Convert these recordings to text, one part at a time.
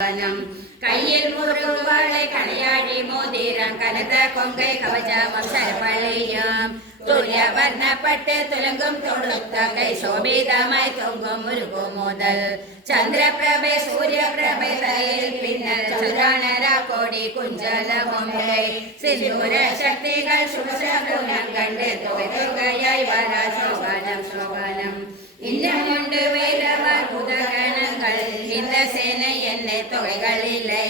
கையில் முருகுவாளை கணையாழி மோதிரம் கனத கொங்கை கவச்சமம் சரப்பள்ளியும் தூய வர்ணப்பட்டு துலங்கும் தொடுத்தகை சோபிதமாய் தொங்கும் முருகு முதல் சந்திர பிரபை சூரிய பிரபை தலையில் பின்னர் சந்திரானரா கோடி குஞ்சல மும்பை சிந்தூர சக்திகள் சுபசகுணம் கண்டு தொகையாய் வர சோகனம் சோகனம் இன்னமுண்டு வைரவர் புதகணங்கள் இந்த சேனை என்னை தொகைகள் இல்லை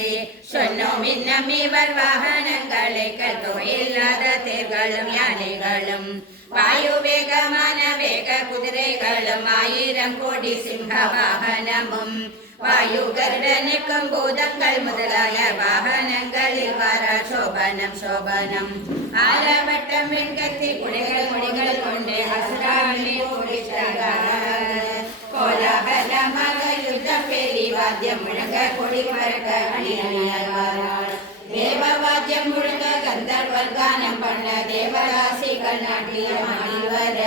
சொன்னோம் இன்னம் இவர் வாகனங்களை தொகையில்லாத தேர்களும் யானைகளும் வாயு வேகமான வேக குதிரைகளும் 1000 கோடி சிம்ம வாகனமும் வாயு கருடனுக்கும் பூதங்கள் முதலாய வாகனங்களில் வர சோபனம் சோபனம் ஆலவட்டம் வெண்கத்தி குடிகள் முடிகள் கொண்டு அசுராணி கோலாகலமாக யுத்தம் பேரி வாத்தியம் முழங்க கொடி பறக்க அணியணியார் தேவவாத்தியம் முழங்க கந்தர்வர் கானம் பண்ண தேவராசிகள் நாட்டியம் ஆடிவர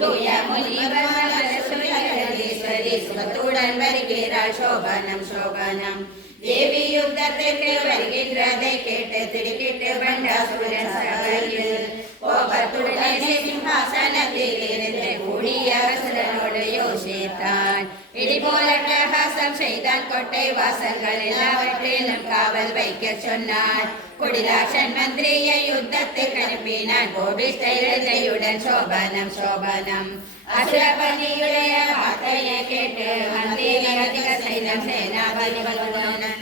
தூய முனிவர் சுயகரீஸ்வரி சுகத்துடன் வருகிறாள் சோபனம் சோபனம் தேவி யுத்தத்திற்கு வருகின்றதை கேட்டு திடுக்கிட்டு பண்டாசுரன் சபையில் கோபத்துடனே சிம்ஹாசனத்தில் இருந்து கூடிய அசுரனோடு யோசித்தான் இடிபோல அட்டகாசம் செய்தான் கோட்டை வாசல்கள் எல்லாவற்றிலும் காவல் வைக்க சொன்னான் குடிலாட்சன் மந்திரியை யுத்தத்துக்கு அனுப்பினான் கோபிஷ்டையுடன் சோபனம் சோபனம் அசுரபதியுடைய வார்த்தையை கேட்டு மந்திரி சைனம் சேனாபதி 40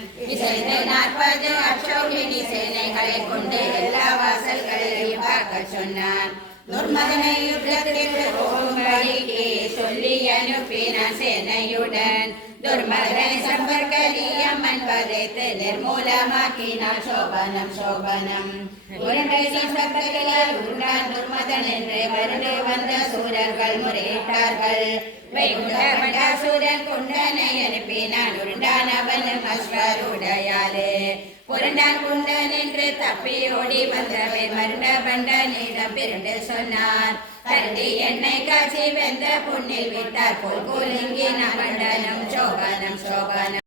அசோகினி சேனைகளை கொண்டு எல்லா வாசல்களையும் பார்க்க சொன்னான் துர்மதனை யுத்தத்திற்கு போகும்படிக்கு சொல்லி அனுப்பினான் சேனையுடன் துர்மதனை சம்பர்கலியம்மன் வரைத்து நிர்மூலமாக்கினான் சோபனம் சோபனம் உருண்டை சம்பர்கலால் உருண்டான் துர்மதன் என்று வருண்டு வந்த சூரர்கள் முறையிட்டார்கள் வைகுண்டபண்டாசுரன் குண்டனை அனுப்பினான் உருண்டான் அவனும் அஸ்வருடையாலே புரண்டான் குண்டன் என்று தப்பி ஓடி வந்தவை மருண்ட பண்டனிடம் பிறண்டு சொன்னார் கருதி எண்ணெய் காய்ச்சி வெந்த புண்ணில் விட்டார் போல் கூலிங்கின மண்டனம் சோபனம் சோபனம்